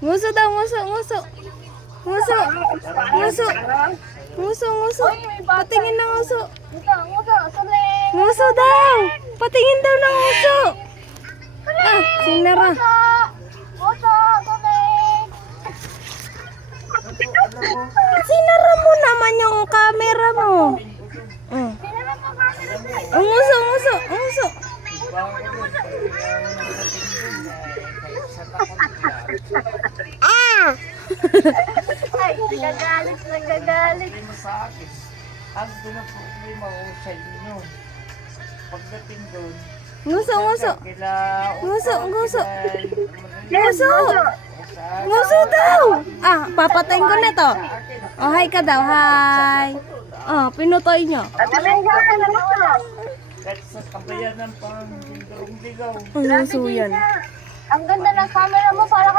Nguso daw, nguso, nguso. Nguso. Nguso. Nguso, nguso. Patingin ng nguso. Nguso daw. Patingin daw ng nguso. Ah, sinara. Sinara mo naman yung camera mo. Nguso, nguso, nguso. Ah! Ay, nagagalit, nagagalit. Ang problema ko sa inyo. Pagdating doon, Nguso, nguso. Nguso, nguso. Nguso! Nguso. Nguso daw. Ah, papatayin ko na to. Oh, hi ka daw. Hi. Oh, pinutoy nyo. Kahit sa kabayanan pang ligaw. Ang nguso yan. Ang ganda ng camera mo, para